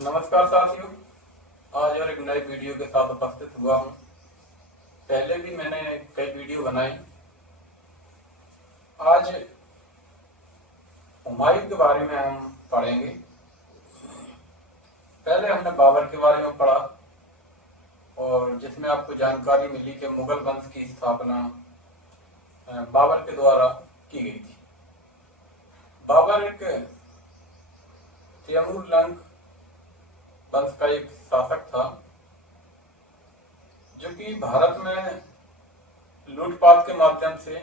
नमस्कार साथियों। आज और एक नए वीडियो के साथ उपस्थित हुआ हूँ। पहले भी मैंने कई वीडियो बनाई। आज हुमायूं के बारे में हम पढ़ेंगे। पहले हमने बाबर के बारे में पढ़ा और जिसमें आपको जानकारी मिली कि मुगल वंश की स्थापना बाबर के द्वारा की गई थी। बाबर एक तैमूर लंग वंश का एक शासक था जो कि भारत में लूटपाट के माध्यम से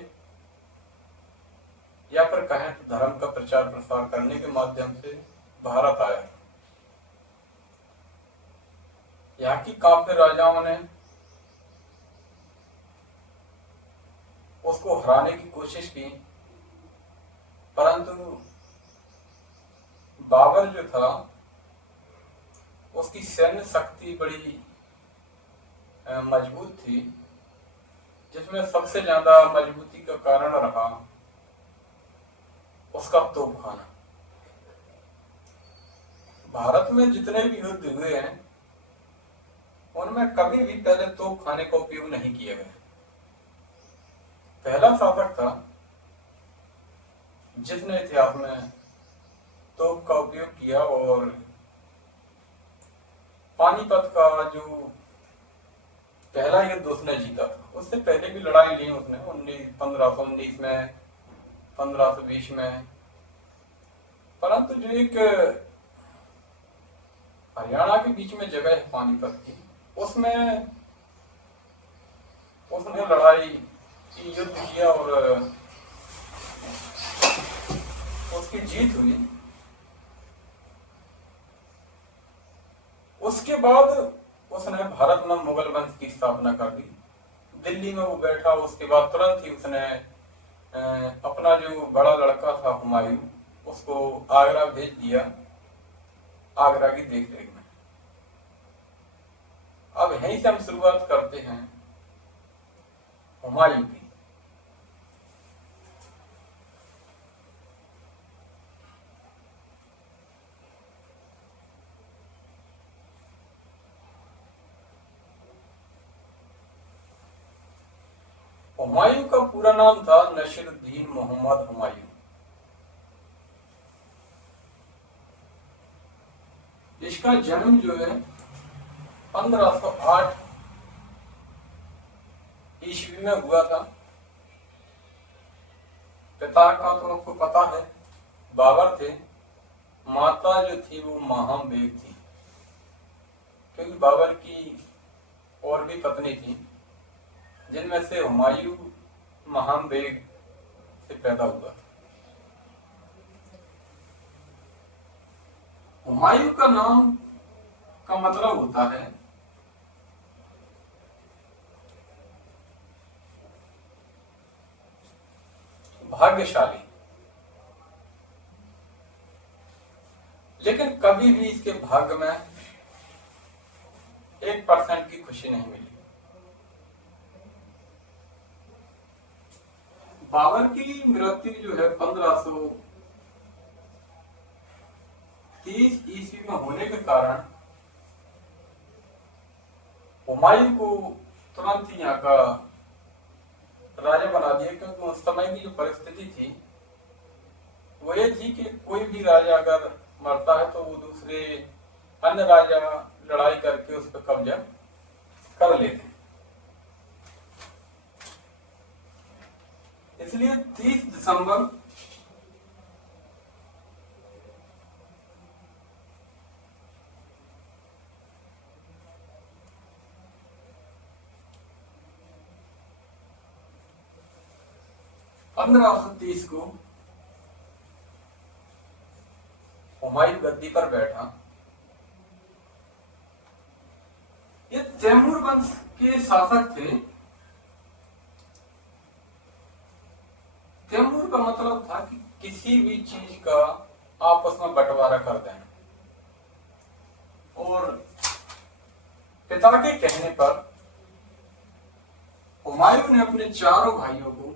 या फिर कहें तो धर्म का प्रचार प्रसार करने के माध्यम से भारत आया। यहाँ की काफिर राजाओं ने उसको हराने की कोशिश की, परंतु बाबर जो था उसकी सैन्य शक्ति बड़ी मजबूत थी, जिसमें सबसे ज्यादा मजबूती का कारण रहा उसका तोपखाना। भारत में जितने भी युद्ध हुए हैं उनमें कभी भी पहले तोपखाने का उपयोग नहीं किया गया। पहला शासक था जिसने इतिहास में तोप का उपयोग किया और पानीपत का जो पहला युद्ध उसने जीता था। उससे पहले भी लड़ाई ली उसने 1519 में, 1520 में, परंतु जो एक हरियाणा के बीच में जगह है पानीपत की, उसमें उसने लड़ाई की, युद्ध किया और उसकी जीत हुई। उसके बाद उसने भारत में मुगल वंश की स्थापना कर दी। दिल्ली में वो बैठा, उसके बाद तुरंत ही उसने अपना जो बड़ा लड़का था हुमायूं, उसको आगरा भेज दिया आगरा की देखरेख में। अब यहीं से हम शुरुआत करते हैं हुमायूं की। हुमायूं का पूरा नाम था नसीरुद्दीन मोहम्मद हुमायूं। इसका जन्म जो है 1508 ईस्वी में हुआ था। पिता का तो आपको पता है बाबर थे, माता जो थी वो माहम बेग थी, क्योंकि बाबर की और भी पत्नी थी जिनमें से हुमायूं महाम बेग से पैदा हुआ। हुमायूं का नाम का मतलब होता है भाग्यशाली, लेकिन कभी भी इसके भाग्य में 1% की खुशी नहीं मिली। बाबर की मृत्यु जो है 1530 ईस्वी में होने के कारण हुमायूं को तुरंत ही यहाँ का राजा बना दिया, क्योंकि उस समय की जो परिस्थिति थी वो ये थी कि कोई भी राजा अगर मरता है तो वो दूसरे अन्य राजा लड़ाई करके उस पर कब्जा कर लेते। इसलिए 30 दिसंबर 1530 को हुमायूं गद्दी पर बैठा। ये तैमूर वंश के शासक थे। तैमूर का मतलब था कि किसी भी चीज का आपस में बंटवारा कर देना, और पिता के कहने पर हुमायूं ने अपने चारों भाइयों को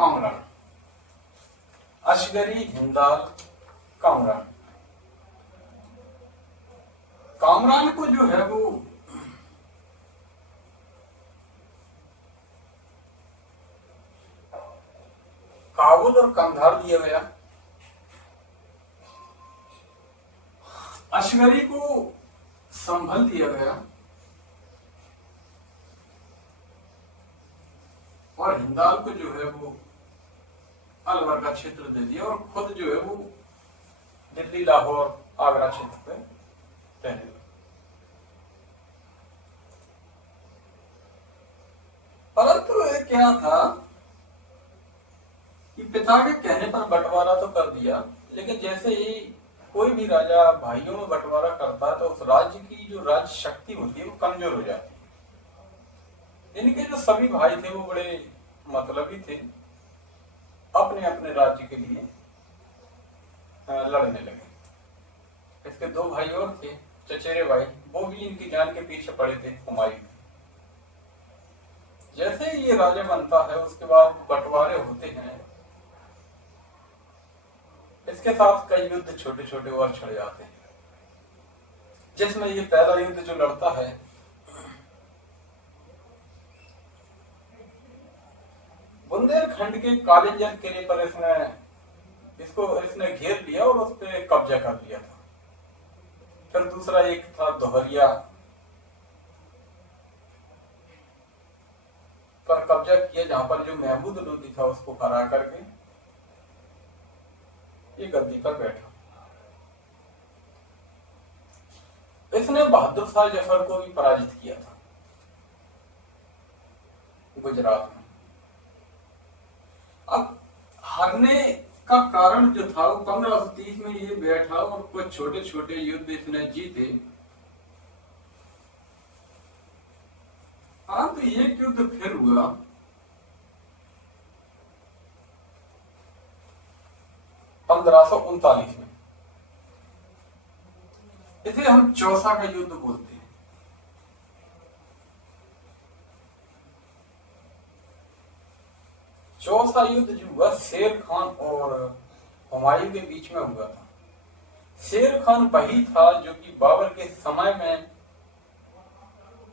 कामरान, असगरी, हिंदाल, कामरान। कामरान को जो है वो काबुल और कंधार दिया गया, असगरी को संभल दिया गया और हिंदाल को जो है वो अलवर का क्षेत्र दे दिया और खुद जो है वो दिल्ली, लाहौर, आगरा क्षेत्र पे रहने लगा। परंतु ये क्या था कि पिता के कहने पर बंटवारा तो कर दिया, लेकिन जैसे ही कोई भी राजा भाइयों में बंटवारा करता है तो उस राज्य की जो राज्य शक्ति होती है वो कमजोर हो जाती है। इनके जो सभी भाई थे वो बड़े मतलबी थे, अपने अपने राज्य के लिए लड़ने लगे। इसके दो भाई और थे, चचेरे भाई, वो भी इनकी जान के पीछे पड़े थे, हुमायूं। जैसे ही ये राजा बनता है उसके बाद बंटवारे होते हैं, इसके साथ कई युद्ध छोटे छोटे और छिड़ जाते हैं, जिसमें ये पहला युद्ध जो लड़ता है बुंदेलखंड के कालिंजर किले पर इसने घेर लिया और उस पर कब्जा कर लिया था। फिर दूसरा एक था दोहरिया पर कब्जा किया, जहां पर जो महमूद लोदी था उसको हरा करके ये गद्दी पर बैठा। इसने बहादुर शाह जफर को भी पराजित किया था गुजरात में। अब हारने का कारण जो था वो 1530 में ये बैठा और कुछ छोटे छोटे युद्ध इसने जीते। हाँ, तो ये युद्ध फिर हुआ 1539 में। इसे हम चौसा का युद्ध बोलते हैं। चौसा युद्ध जो हुआ शेर खान और हुमायूं के बीच में हुआ था। शेर खान वही था जो कि बाबर के समय में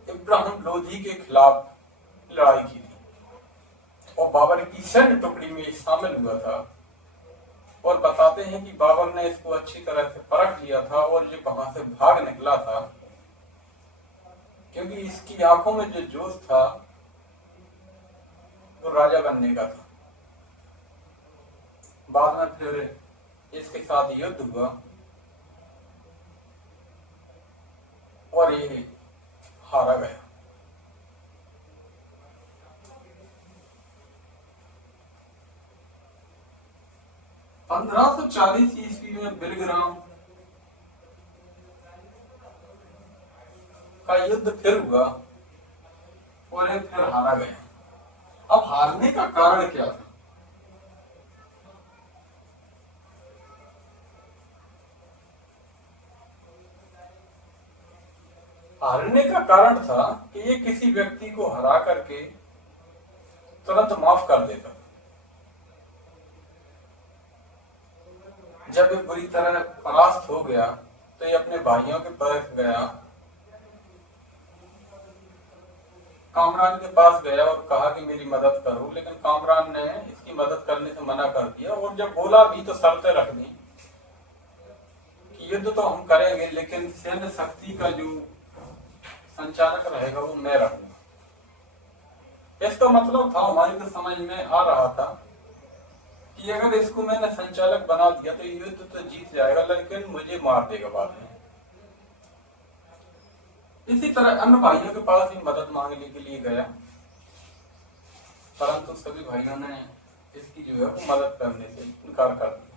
इब्राहिम लोधी के खिलाफ लड़ाई की थी और बाबर की सैन्य टुकड़ी में शामिल हुआ था। और बताते हैं कि बाबर ने इसको अच्छी तरह से परख लिया था और ये वहां से भाग निकला था, क्योंकि इसकी आंखों में जो जोश था वो राजा बनने का था। बाद में फिर इसके साथ युद्ध हुआ और ये हारा गया। 1540 ईस्वी में बिलग्राम का युद्ध फिर हुआ और ये फिर हारा गया। अब हारने का कारण क्या था? हारने का कारण था कि ये किसी व्यक्ति को हरा करके तुरंत माफ कर देता। जब ये बुरी तरह परास्त हो गया तो ये अपने भाइयों के पास गया, कामरान के पास गया और कहा कि मेरी मदद करो, लेकिन कामरान ने इसकी मदद करने से मना कर दिया। और जब बोला भी तो शर्तें रख दी कि युद्ध तो हम करेंगे, लेकिन सैन्य शक्ति का जो संचालक रहेगा वो मैं रहूंगा। इसका मतलब था, हमारे को समझ में आ रहा था कि अगर इसको मैंने संचालक बना दिया तो युद्ध तो जीत जाएगा, लेकिन मुझे मार देगा बाद में। इसी तरह अन्य भाइयों के पास भी मदद मांगने के लिए गया, परंतु सभी भाइयों ने इसकी जो है वो मदद करने से इनकार कर दिया।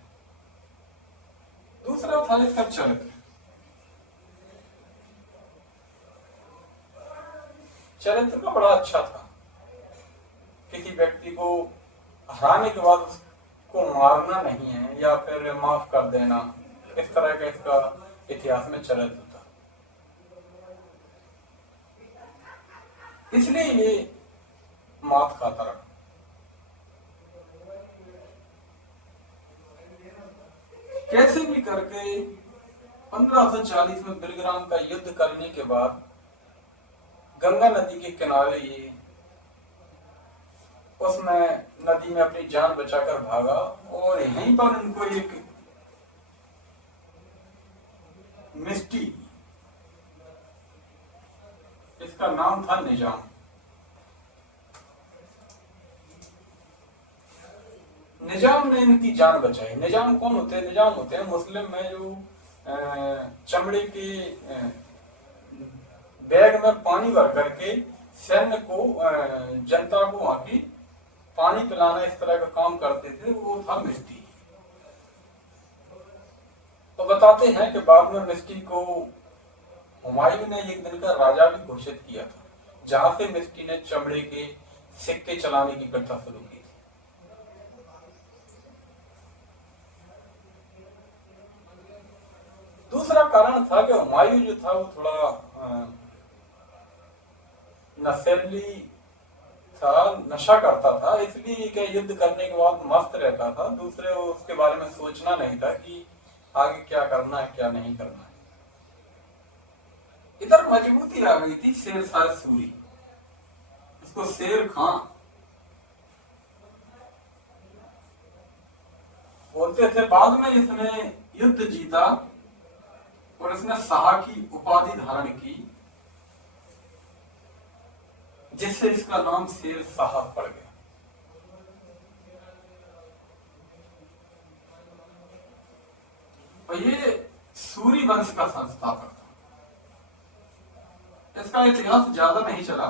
दूसरा था इसका चरित्र। चरित्र का बड़ा अच्छा था। किसी व्यक्ति को हराने के बाद उसको मारना नहीं है या फिर माफ कर देना, इस तरह का इसका इतिहास में चरित्र था। इसलिए ये मात खाता रहा। भी करके 1540 में बिलग्राम का युद्ध करने के बाद गंगा नदी के किनारे ये उसमें नदी में अपनी जान बचाकर भागा और यहीं पर उनको एक मिस्टी, इसका नाम था निजाम। निजाम ने इनकी जान बचाई। निजाम कौन होते हैं? निजाम होते हैं मुस्लिम में जो चमड़े के बैग में पानी भर करके सैन्य को, जनता को वहां की पानी पिलाना, इस तरह का काम करते थे, वो था मिस्टी। तो बताते हैं कि बाद में मिस्टी को हुमायूं ने एक दिन का राजा भी घोषित किया था, जहां से मिस्टी ने चमड़े के सिक्के चलाने की प्रथा शुरू की थी। दूसरा कारण था कि हुमायूं जो था वो थोड़ा नशेली था, नशा करता था, इसलिए कि युद्ध करने के बाद मस्त रहता था। दूसरे उसके बारे में सोचना नहीं था कि आगे क्या करना है क्या नहीं करना है। इधर मजबूती आ गई थी शेर शाह सूरी, इसको शेर खां बोलते थे। बाद में इसने युद्ध जीता और इसने शाह की उपाधि धारण की, जिससे इसका नाम शेर शाह पड़ गया। और ये सूरी वंश का संस्थापक था। इसका इतिहास ज्यादा नहीं चला।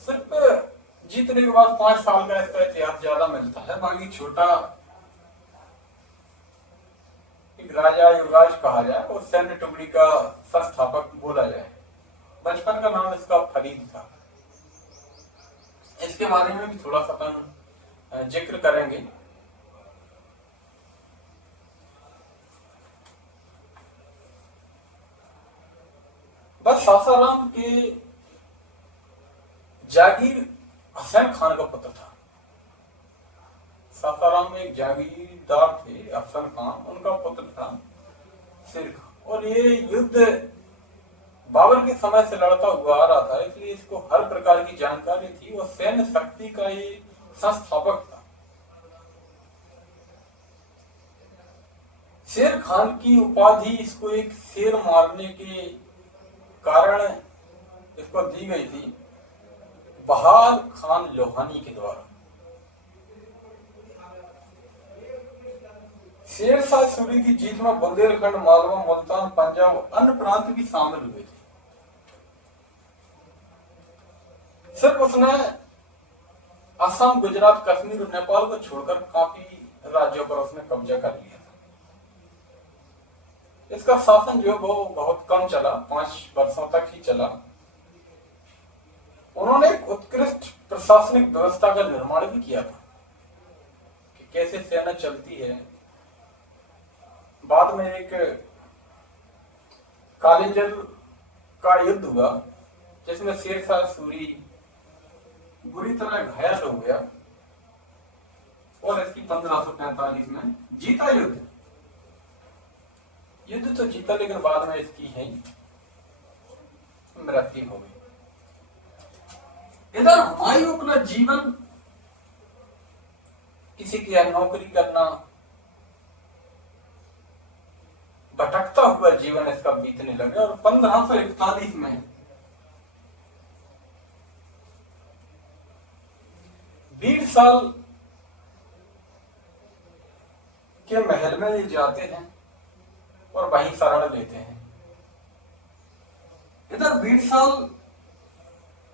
सिर्फ जीतने के बाद 5 साल का इसका इतिहास ज्यादा मिलता है, बाकी छोटा एक राजा युवराज कहा जाए और सैन्य टुकड़ी का संस्थापक बोला जाए। बचपन का नाम इसका फरीद था। इसके बारे में भी थोड़ा सा जिक्र करेंगे। बस सासाराम के जागीर हसन खान का पुत्र था। सासाराम में एक जागीरदार थे हसन खान, उनका पुत्र था शेर खान। और ये युद्ध बाबर के समय से लड़ता हुआ आ रहा था, इसलिए इसको हर प्रकार की जानकारी थी और सैन्य शक्ति का ये संस्थापक था। शेर खान की उपाधि इसको एक शेर मारने के कारण इसको दी गई थी बहार खान लोहानी के द्वारा। शेर शाह सूरी की जीत में बुंदेलखंड, मालवा, मुल्तान, पंजाब और अन्य प्रांत भी शामिल हुए थे। सिर्फ उसने असम, गुजरात, कश्मीर और नेपाल को छोड़कर काफी राज्यों पर उसने कब्जा कर लिया था। इसका शासन जो वो बहुत कम चला, 5 वर्षों तक ही चला। उन्होंने एक उत्कृष्ट प्रशासनिक व्यवस्था का निर्माण भी किया था कि कैसे सेना चलती है। बाद में एक कालीजल का युद्ध हुआ, जिसमें शेर शाह सूरी बुरी तरह घायल हो गया और इसकी 1545 में जीता युद्ध। युद्ध तो जीता, लेकिन बाद में इसकी है मृत्यु हो गई। इधर हुमायूं अपना जीवन किसी की नौकरी करना, भटकता हुआ जीवन इसका बीतने लगा और 1541 में 20 साल के महल में ये जाते हैं और वहीं शरण लेते हैं। इधर 20 साल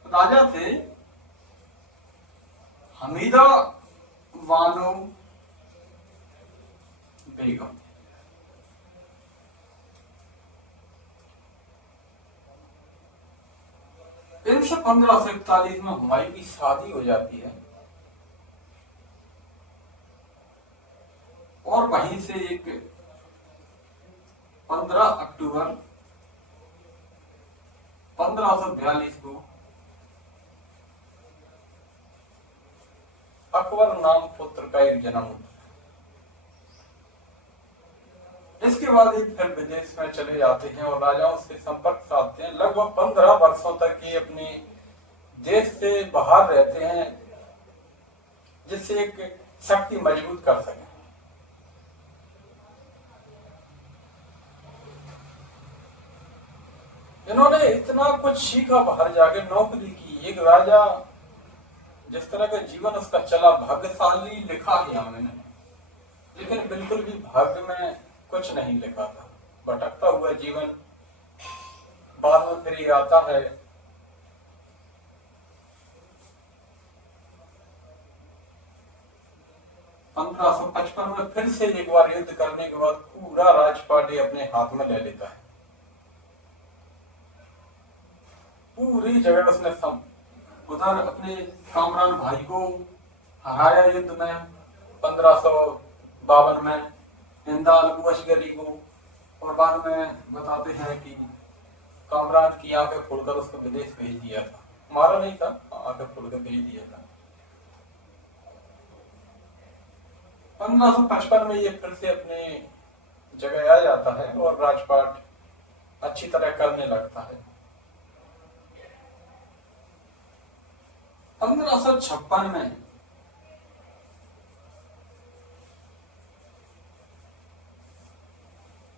राजा थे हमीदा बानो बेगम। इनसे 1541 में हुमायूं की शादी हो जाती है और वहीं से एक 15 अक्टूबर 1542 को अकबर नाम पुत्र का एक जन्म होता है। इसके बाद ये फिर विदेश में चले जाते हैं और राजाओं से संपर्क साधते हैं। लगभग 15 वर्षों तक ये अपने देश से बाहर रहते हैं, जिससे एक शक्ति मजबूत कर सके। इन्होंने इतना कुछ सीखा, बाहर जाके नौकरी की। एक राजा जिस तरह का जीवन उसका चला, भाग्यशाली लिखा गया मैंने, लेकिन बिल्कुल भी भाग्य में कुछ नहीं लिखा था। भटकता हुआ जीवन। बाद में फिर ये आता है 1555 में फिर से एक बार युद्ध करने के बाद पूरा राजपाट अपने हाथ में ले लेता है। पूरी जगह उसने उधर अपने कामरान भाई को हराया युद्ध में 1552 में, इंदाल बुअशगरी को, और बाद में बताते हैं कि कामरान की आंखें फोड़कर उसको विदेश भेज दिया था। मारा नहीं था, आंखें फोड़कर भेज दिया था। 1555 में ये फिर से अपने जगह आ जाता है और राजपाट अच्छी तरह करने लगता है। 1556 में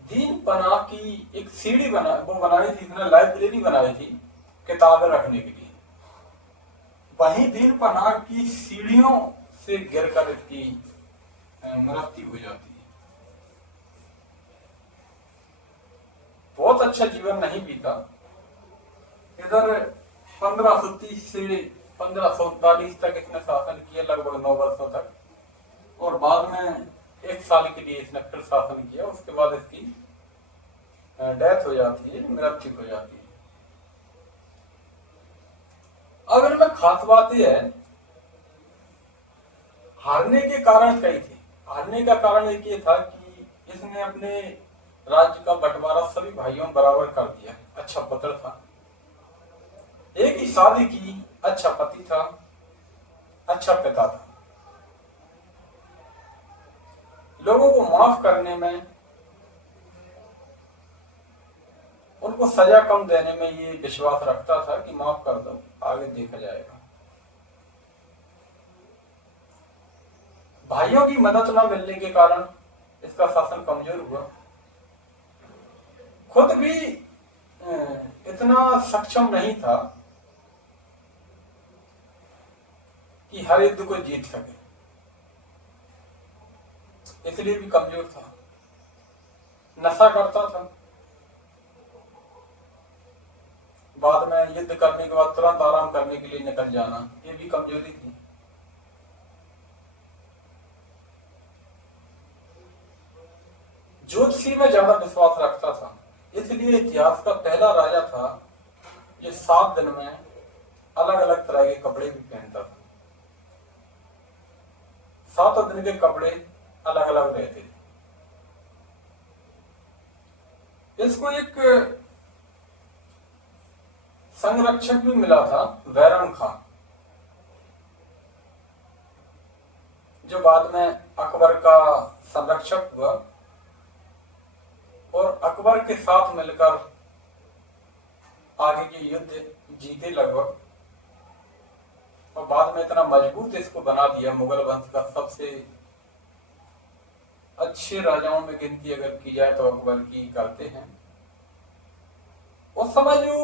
दीन पनाह की एक सीढ़ी बनाई थी, इसने लाइब्रेरी बनाई थी किताबें रखने के लिए। वहीं दीन पनाह की सीढ़ियों से गिरकर इसकी मृत्यु हो जाती है। बहुत अच्छा जीवन नहीं बीता। इधर 1530 से 1539 तक इसने शासन किया, लगभग 9 वर्षों तक, और बाद में 1 साल के लिए इसने फिर शासन किया। उसके बाद इसकी डेथ हो जाती है, मृत्यु हो जाती है। अब इनमें खास बात यह है, हारने के कारण कई थे। हारने का कारण एक ये था कि इसने अपने राज्य का बंटवारा सभी भाइयों बराबर कर दिया। अच्छा पुत्र था, एक ही शादी की, अच्छा पति था, अच्छा पिता था। लोगों को माफ करने में, उनको सजा कम देने में ये विश्वास रखता था कि माफ कर दो, आगे देखा जाएगा। भाइयों की मदद न मिलने के कारण इसका शासन कमजोर हुआ। खुद भी इतना सक्षम नहीं था कि हर युद्ध को जीत सके, इसलिए भी कमजोर था। नशा करता था। बाद में युद्ध करने के बाद तुरंत आराम करने के लिए निकल जाना, ये भी कमजोरी थी। ज्योतिषी में ज्यादा विश्वास रखता था, इसलिए इतिहास का पहला राजा था जो 7 दिन में अलग अलग तरह के कपड़े भी पहनता था। 7 दिन के कपड़े अलग अलग रहते थे। इसको एक संरक्षक भी मिला था, बैरम खां, जो बाद में अकबर का संरक्षक हुआ और अकबर के साथ मिलकर आगे के युद्ध जीते लगभग, और बाद में इतना मजबूत इसको बना दिया। मुगल वंश का सबसे अच्छे राजाओं में गिनती अगर की जाए तो अकबर की करते हैं। उस समय जो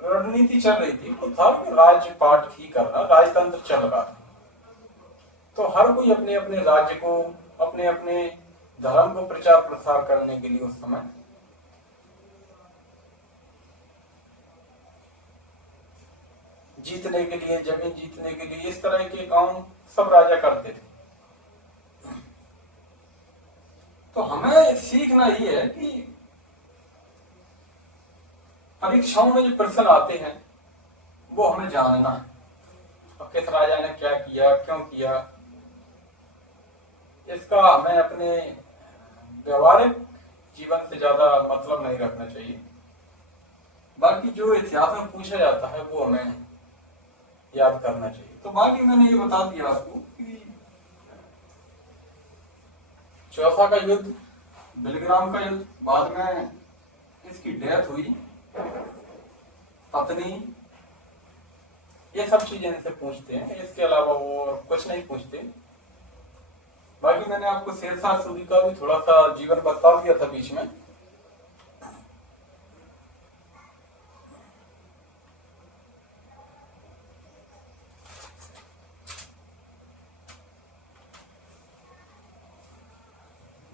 रणनीति चल रही थी वो था कि राजपाट ही करना, राजतंत्र चल रहा था, तो हर कोई अपने अपने राज्य को, अपने अपने धर्म को प्रचार प्रसार करने के लिए उस समय जीतने के लिए, जमीन जीतने के लिए, इस तरह के काम सब राजा करते थे। तो हमें सीखना ये है कि परीक्षाओं में जो प्रश्न आते हैं वो हमें जानना है, और किस राजा ने क्या किया, क्यों किया, इसका हमें अपने व्यवहारिक जीवन से ज्यादा मतलब नहीं रखना चाहिए। बाकी जो इतिहास में पूछा जाता है वो हमें याद करना चाहिए। तो बाकी मैंने ये बता दिया आपको कि चौसा का युद्ध, बिलग्राम का युद्ध, बाद में इसकी डेथ हुई, पत्नी, ये सब चीजें इनसे पूछते हैं। इसके अलावा वो और कुछ नहीं पूछते। बाकी मैंने आपको शेरशाह सूरी का भी थोड़ा सा जीवन बता दिया था बीच में।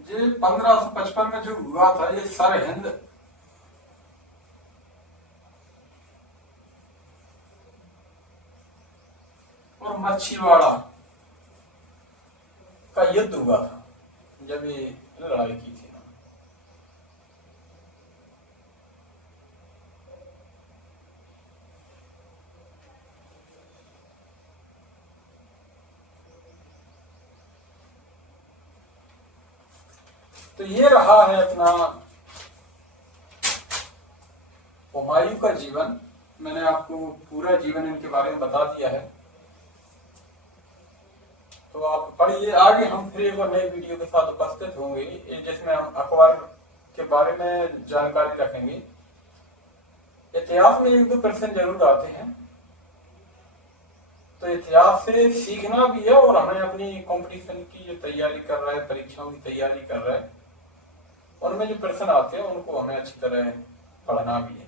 ये 1555 में जो हुआ था, ये सरहिंद और मच्छीवाड़ा का युद्ध हुआ था, जब ये लड़ाई की थी। तो ये रहा है अपना हुमायूं का जीवन। मैंने आपको पूरा जीवन इनके बारे में बता दिया है, तो आप पढ़िए। आगे हम फिर एक और नई वीडियो के साथ उपस्थित होंगे, जिसमें हम अकबर के बारे में जानकारी रखेंगे। इतिहास में एक दो प्रश्न जरूर आते हैं, तो इतिहास से सीखना भी है और हमें अपनी कंपटीशन की जो तैयारी कर रहा है, परीक्षाओं की तैयारी कर रहा है, उनमें जो प्रश्न आते हैं उनको हमें अच्छी तरह पढ़ना भी है।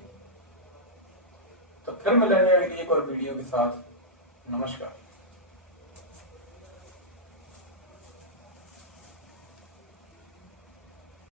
तो फिर मिलेंगे अगली एक और वीडियो के साथ। नमस्कार।